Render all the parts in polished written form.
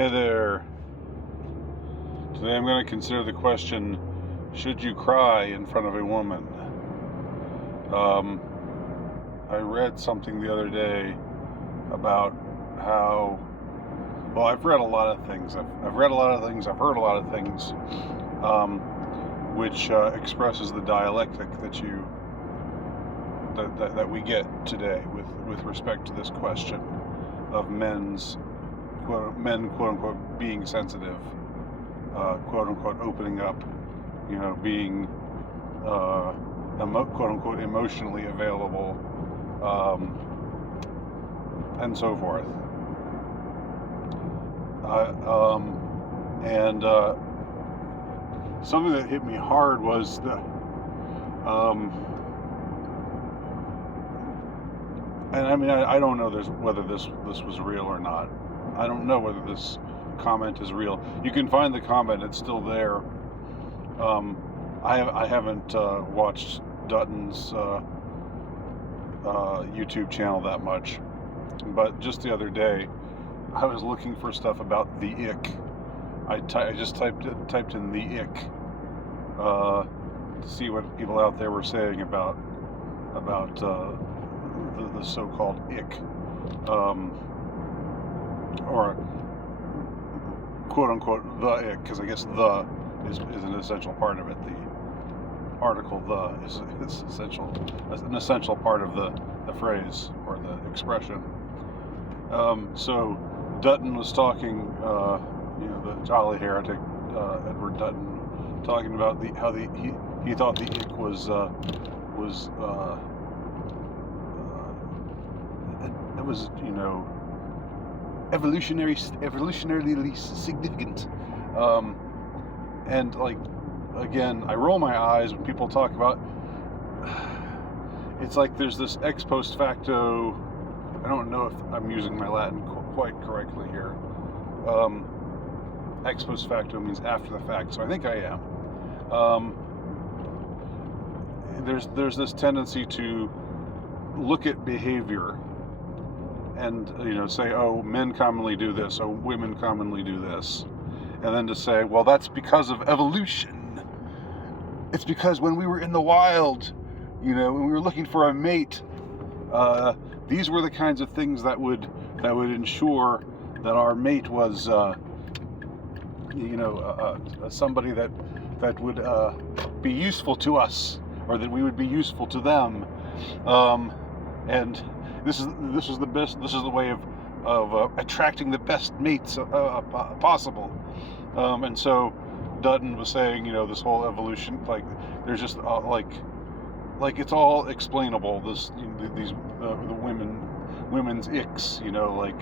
Hey there. Today I'm going to consider the question, should you cry in front of a woman? I read something the other day about how, well, I've read a lot of things. I've read a lot of things. I've heard a lot of things, which expresses the dialectic that we get today with respect to this question of men quote unquote being sensitive, quote unquote opening up, being quote unquote emotionally available, and so forth. And something that hit me hard was and I mean, I don't know whether this was real or not. I don't know whether this comment is real. You can find the comment; it's still there. I haven't watched Dutton's YouTube channel that much, but just the other day, I was looking for stuff about the ick. I just typed in the ick to see what people out there were saying about the so-called ick, or quote unquote the ick, because I guess the is an essential part of it. The article the is an essential part of the phrase or the expression. So Dutton was talking, the jolly heretic Edward Dutton, talking about how he thought the ick was it was evolutionarily significant, and like, again, I roll my eyes when people talk about. It's like there's this ex post facto. I don't know if I'm using my Latin quite correctly here. Ex post facto means after the fact, so I think I am. There's this tendency to look at behavior and say, oh, men commonly do this, oh, women commonly do this, and then to say, well, that's because of evolution. It's because when we were in the wild, when we were looking for a mate, these were the kinds of things that would ensure that our mate was somebody that would be useful to us, or that we would be useful to them, and this is the best. This is the way of attracting the best mates possible. And so Dutton was saying, this whole evolution, like, there's just like it's all explainable. These the women's icks, like,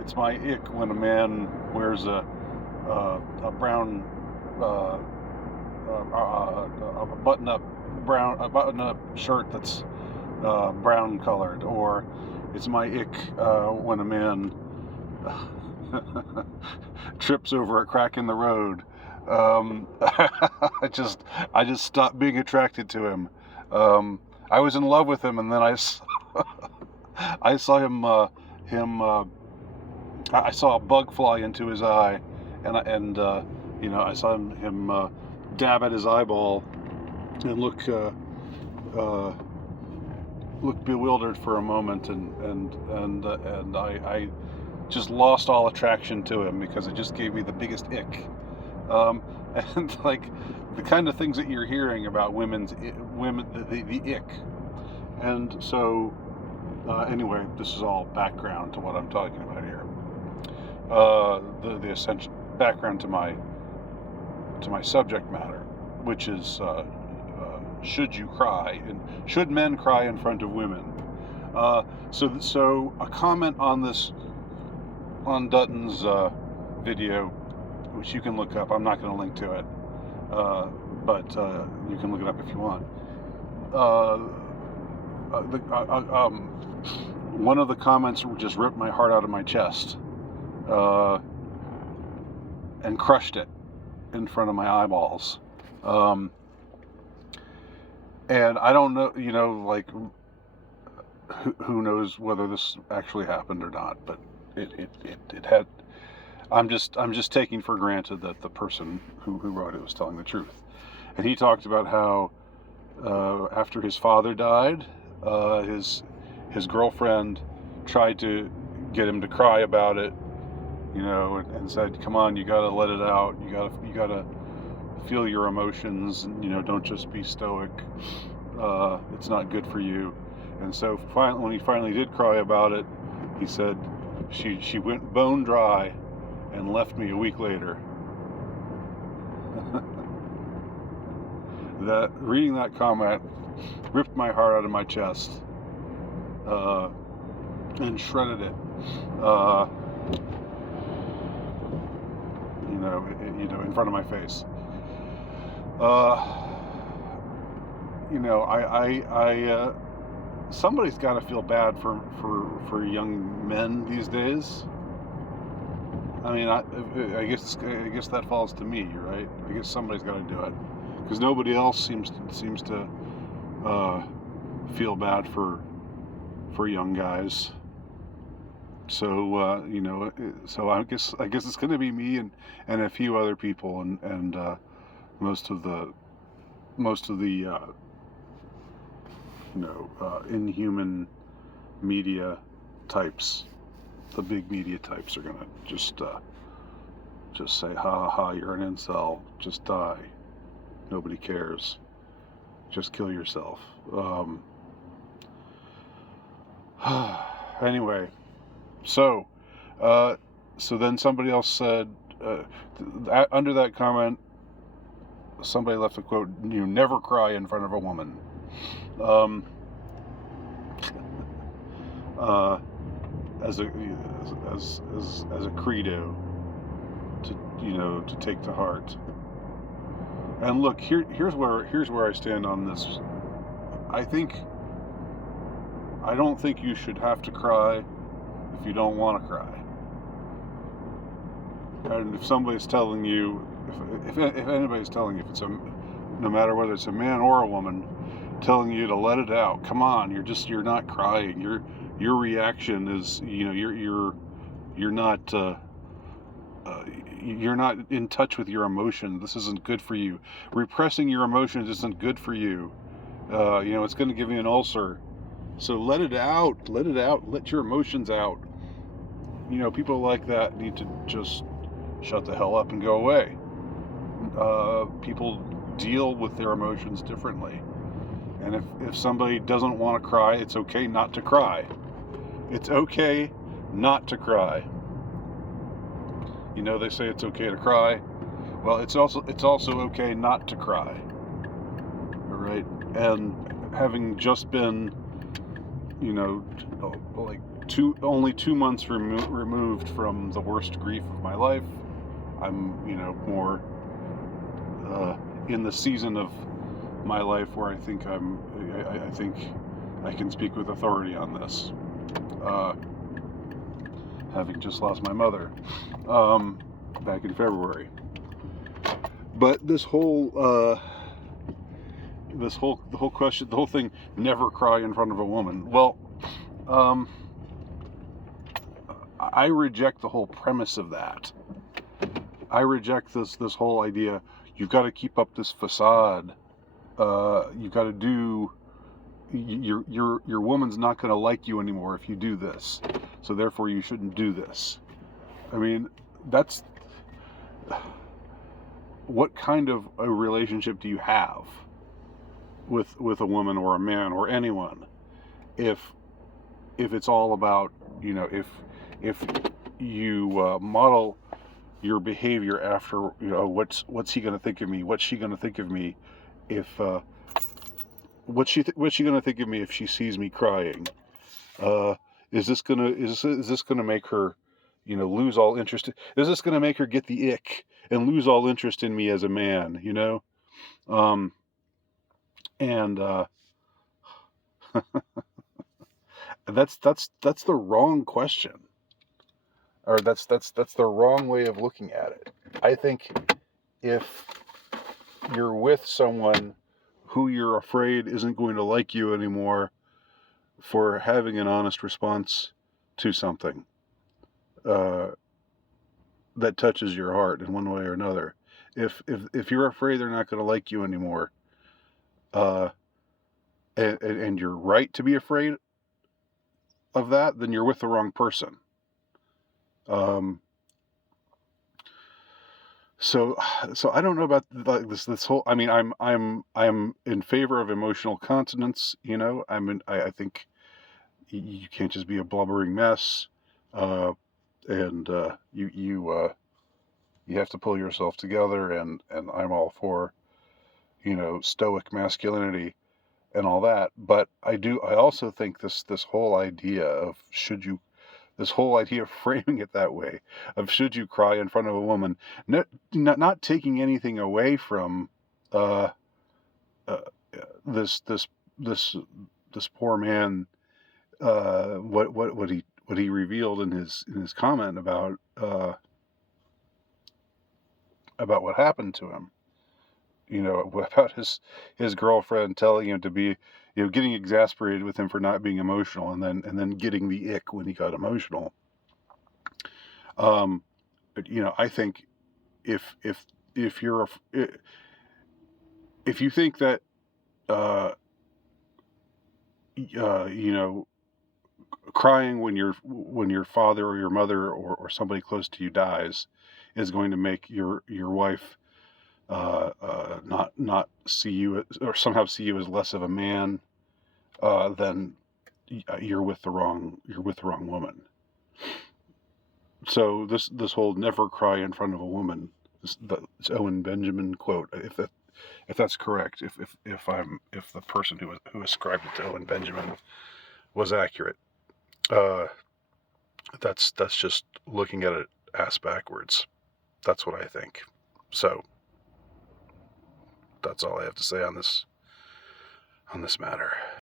it's my ick when a man wears a brown a button-up shirt that's brown colored, or it's my ick when a man trips over a crack in the road. I just stopped being attracted to him. I was in love with him, and then I saw him. I saw a bug fly into his eye, and I saw him dab at his eyeball and look bewildered for a moment, and I just lost all attraction to him because it just gave me the biggest ick. And like the kind of things that you're hearing about women, the ick. And so anyway, this is all background to what I'm talking about here. The essential background to my subject matter, which is should you cry, and should men cry in front of women? So a comment on this, on Dutton's video, which you can look up. I'm not going to link to it, but you can look it up if you want. One of the comments just ripped my heart out of my chest, and crushed it in front of my eyeballs. And I don't know, like, who knows whether this actually happened or not, but it had. I'm just taking for granted that the person who wrote it was telling the truth. And he talked about how after his father died, his girlfriend tried to get him to cry about it, and said, "Come on, you got to let it out. You gotta feel your emotions, and don't just be stoic. It's not good for you." And so when he finally did cry about it, he said, "She went bone dry and left me a week later." That reading that comment ripped my heart out of my chest and shredded it. In front of my face. Somebody's got to feel bad for young men these days. I mean, I guess that falls to me, right? I guess somebody's got to do it, because nobody else seems to feel bad for young guys. So so I guess it's going to be me and a few other people, and most of the inhuman media types, the big media types, are gonna just say, "Ha ha ha, you're an incel. Just die. Nobody cares. Just kill yourself." Anyway, so then somebody else said, under that comment, somebody left a quote: "You never cry in front of a woman." As a credo to take to heart. And look, here's where I stand on this. I don't think you should have to cry if you don't want to cry. And if somebody's telling you, if anybody's telling you, no matter whether it's a man or a woman, telling you to let it out, come on, you're not crying. Your reaction is, you're not in touch with your emotion. This isn't good for you. Repressing your emotions isn't good for you. It's going to give you an ulcer. So let it out. Let your emotions out. People like that need to just shut the hell up and go away. People deal with their emotions differently. And if somebody doesn't want to cry, it's okay not to cry. It's okay not to cry. They say it's okay to cry. Well, it's also okay not to cry. All right? And having just been, only 2 months removed from the worst grief of my life, I'm, more in the season of my life where I think I think I can speak with authority on this. Having just lost my mother back in February. But the whole question, the whole thing, never cry in front of a woman. Well, I reject the whole premise of that. I reject this whole idea. You've got to keep up this facade. You've got to do. Your woman's not going to like you anymore if you do this. So therefore, you shouldn't do this. I mean, that's. What kind of a relationship do you have with a woman or a man or anyone if it's all about, if you model your behavior after, what's he going to think of me, what's she going to think of me, if what's she going to think of me if she sees me crying? Is this gonna make her, lose all interest? Is this gonna make her get the ick and lose all interest in me as a man? And that's the wrong question, or that's the wrong way of looking at it. I think if you're with someone who you're afraid isn't going to like you anymore for having an honest response to something, that touches your heart in one way or another. If you're afraid they're not going to like you anymore, uh, and you're right to be afraid of that, then you're with the wrong person. Um, so I don't know about like this whole. I mean, I'm in favor of emotional continence. You know, I think you can't just be a blubbering mess, and you have to pull yourself together. And I'm all for stoic masculinity and all that. But I also think this whole idea of this whole idea of framing it that way, of should you cry in front of a woman, not taking anything away from uh, uh, this this this this poor man, what he revealed in his comment about what happened to him. About his girlfriend telling him to be, getting exasperated with him for not being emotional, and then getting the ick when he got emotional. But, I think if you're if you think that uh, you know crying when your father or your mother or somebody close to you dies is going to make your wife not see you or somehow see you as less of a man, then you're with the wrong woman. So this whole never cry in front of a woman, this Owen Benjamin quote, if that's correct, if the person who ascribed it to Owen Benjamin was accurate, uh, that's just looking at it ass backwards. That's what I think. So that's all I have to say on this matter.